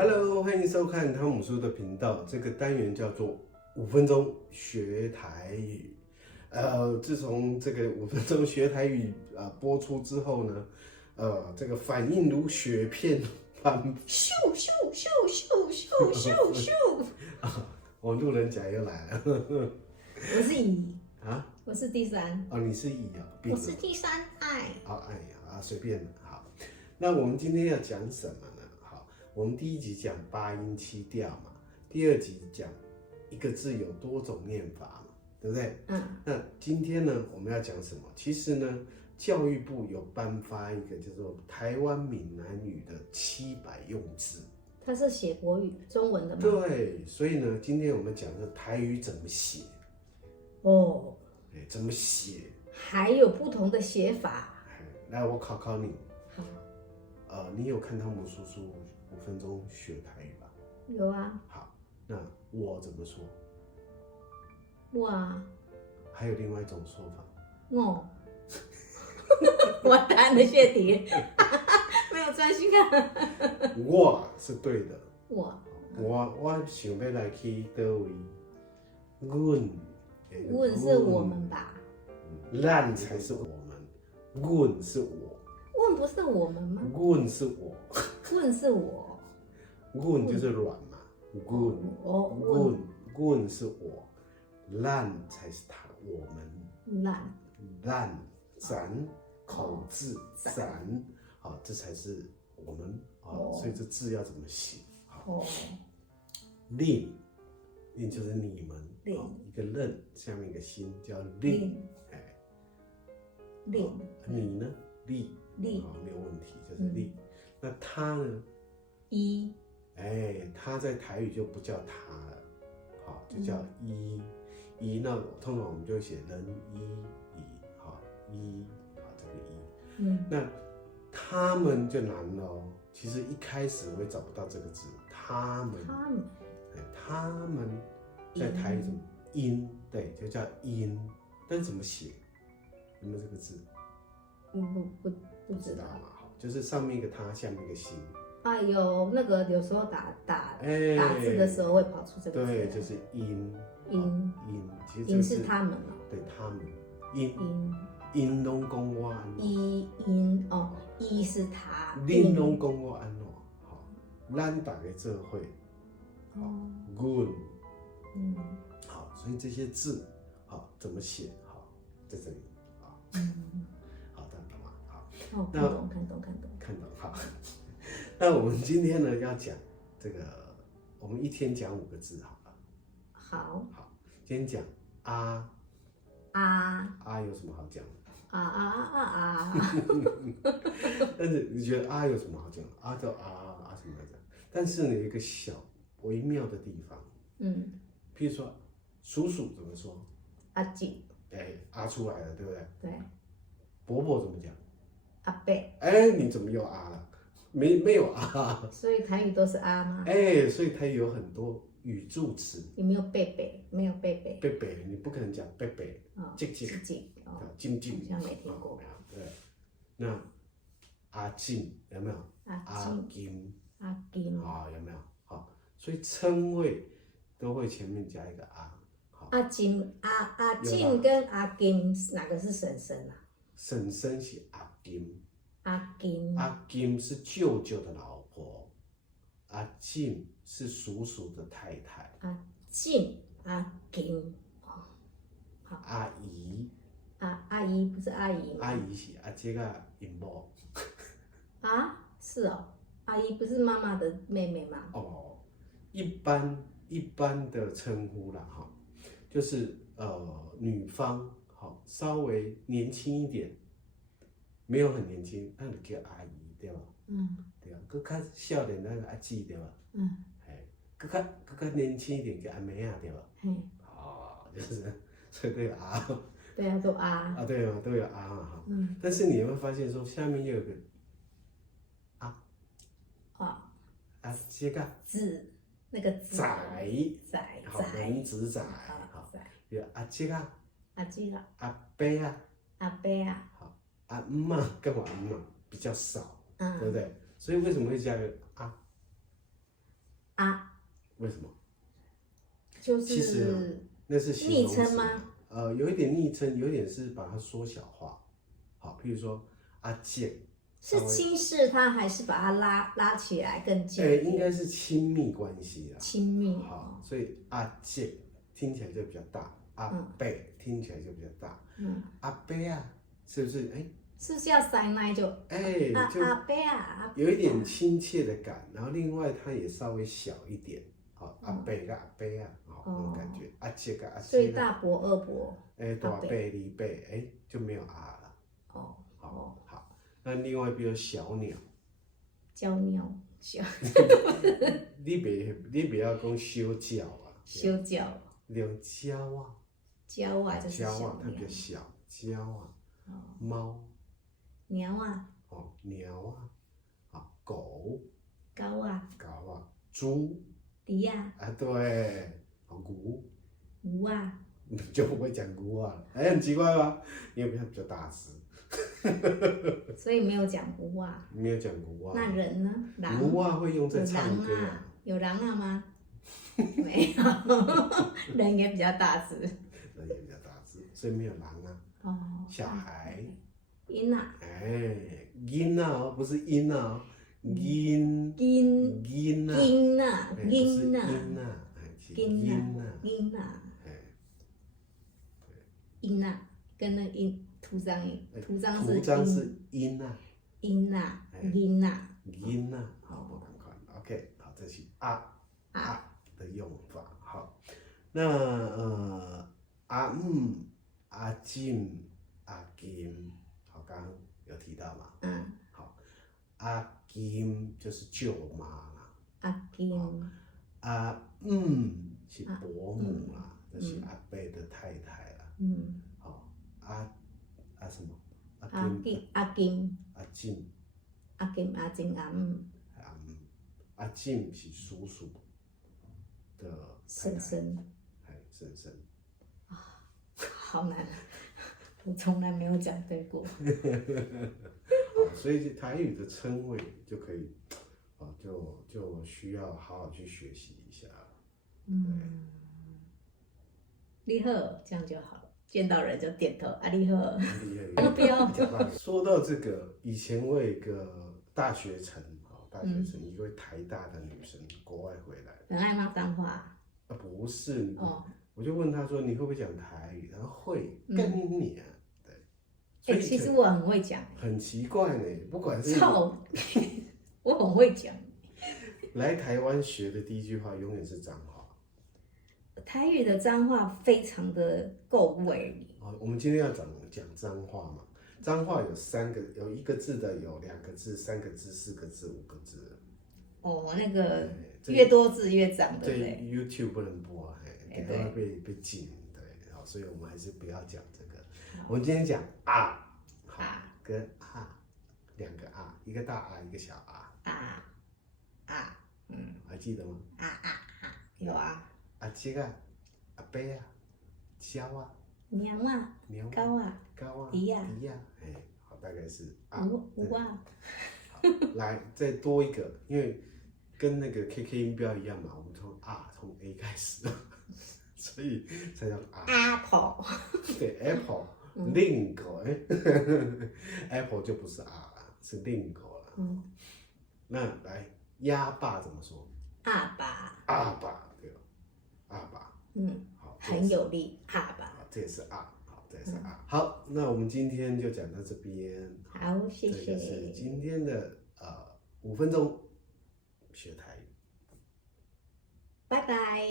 Hello，欢迎收看汤姆叔的频道。这个单元叫做5分钟学台语。自从这个5分钟学台语播出之后呢，这个反应如雪片般，咻咻咻咻咻咻咻！我路人甲又来了。我是乙啊，我是第三，哦，你是乙啊，我是第三爱。好，哎呀随便了。好，那我们今天要讲什么呢？好，我们第一集讲八音七调嘛，第二集讲一个字有多种念法嘛，对不对？那今天呢，我们要讲什么？其实呢，教育部有颁发一个叫做台湾闽南语的700用字。它是写国语中文的吗？对，所以呢，今天我们讲的台语怎么写。哦，怎么写？还有不同的写法。来，我考考你。好，你有看汤姆叔叔5分钟学台语吧？有啊。好，那我怎么说？哇，还有另外一种说法。哦，完蛋了，谢题，没有专心看。我是对的。我想要来去倒位？阮是我们吧？咱才是我们，阮是我。问不是我们吗？阮是我。问是我。阮就是软嘛，阮是我，咱才是他，我们。咱口字咱，好，这才是我们啊，所以这字要怎么写？好，令就是你们，一个任下面一个心叫令，令，你呢？力，好，没有问题，就是力。那他呢？一，他在台语就不叫他了，好，就叫一。那通常我们就会写人一，好，这个一。那他们就难了哦。其实一开始我也找不到这个字，他们在台语怎么音？对，就叫音，但是怎么写？有没有这个字？不知道嘛，好，就是上面一个他，下面一个心。有那个有时候打字的时候会跑出这个字。对，就是音。其实音是他们哦。对，他们音拢讲我安怎。一是他。恁拢讲我安怎？好，咱大家做伙。阮。好，所以这些字好怎么写？好，在这里。好，看懂吗？好。看懂。好。那我们今天呢要讲这个，我们一天讲5个字好了。好，今天讲啊有什么好讲的？但是你觉得有什么好讲？叫什么来着？但是呢有一个小微妙的地方，譬如说叔叔怎么说？阿姐。出来了，对不对？对。伯伯怎么讲？阿伯。你怎么又了？没有所以台语都是吗？所以台语有很多语助词。有没有贝贝？没有贝贝。贝贝，你不可能讲贝贝。静，静，好像没听过。对。那阿静有没有？阿金。有没有？好，所以称谓都会前面加一个好。阿金跟阿金哪个是婶婶啊？婶婶是阿金。阿金是舅舅的老婆，阿静是叔叔的太太。阿金，阿姨。阿姨不是阿姨吗？阿姨是阿姐个姨母。是哦，阿姨不是妈妈的妹妹吗？一般的称呼啦，就是女方稍微年轻一点。没有很年轻，那就叫阿姨，对吧？对啊，更较少年那个阿姊，对吧？更较年轻一点叫阿妹啊，对吧？就是所以都有对啊，都对啊，都有嘛但是你会发现说下面又有个这个子，那个子仔，好，人子仔，好，有阿姐啊，阿伯啊。阿嬷跟我阿嬷比较少，对不对？所以为什么会加个啊，为什么？就其实是那是形昵容词称吗？有一点昵称，有一点是把它缩小化。好，譬如说阿健，是轻视他，还是把他拉起来更近？应该是亲密关系啦。亲密。好，所以阿健听起来就比较大，阿贝听起来就比较大。阿贝啊，是不是？是不是要塞奶就？就阿贝啊，有一点亲切的感，然后另外它也稍微小一点。好，阿贝跟阿贝啊，好那种感觉。阿姐跟阿姐。所以大伯、二伯。大贝、二贝，就没有啊了。好，那另外比如小鸟。娇鸟。你不要讲小鸟啊。小鸟。用鸟啊。鸟啊就是小鸟。它比较小。鸟啊。猫。鸟啊。鸟啊。好，狗。狗啊。猪。猪啊。对。牛。牛啊。就不会讲牛啊，很奇怪吧？因为它比较大只。所以没有讲牛啊。没有讲牛啊。那人呢？狼。牛啊会用在唱歌啊。有狼啊吗？没有，人也比较大只。人也比较大只，所以没有狼啊。小孩。囡啊。囡啊，不是婴啊。囡啊。囡啊。音啊，跟那音图章是音啊。音啊，音啊。音啊，好，不赶快 ，OK， 好，这是啊的用法，好，那阿阿金、阿金，好，刚刚有提到嘛，好，阿金就是舅妈啦，阿金，阿是伯母啦，就是阿伯的太太。好，什么？阿金。阿金是叔叔的太太。婶婶。好难，我从来没有讲对过。好，所以台语的称谓就可以，就需要好好去学习一下。你好，这样就好了。见到人就点头，你好。不要。说到这个，以前我有一个大学城，一位台大的女生，国外回来，很爱骂脏话。不是，我就问她说你会不会讲台语？她说会，干你啊！对。其实我很会讲。很奇怪呢，不管是。操！我很会讲。来台湾学的第一句话永远是脏话。台语的脏话非常的够味。我们今天要讲脏话嘛？脏话有3个，有1个字的，有2个字、3个字、4个字、5个字。那个越多字越脏，对不对？YouTube 不能播，等下会被禁，对，好，所以我们还是不要讲这个。我们今天讲啊，好，跟啊2个啊，一个大啊，一个小啊。还记得吗？有啊。阿姐啊，阿伯啊，鸟啊，娘啊，狗啊，猪啊，好，大概是啊。牛啊。好，来再多一个，因为跟那个 KK 音标一样嘛，我们从 A 开始，所以才叫啊。Apple。对 ，Apple，Link，Apple 就不是啊了，是 Link 了。那来鸭爸怎么说？阿爸，对了，阿爸。好，很有力，阿爸。好，这也是啊，好，这也是啊。好，那我们今天就讲到这边。好，谢谢。这个是今天的5分钟学台语。拜拜。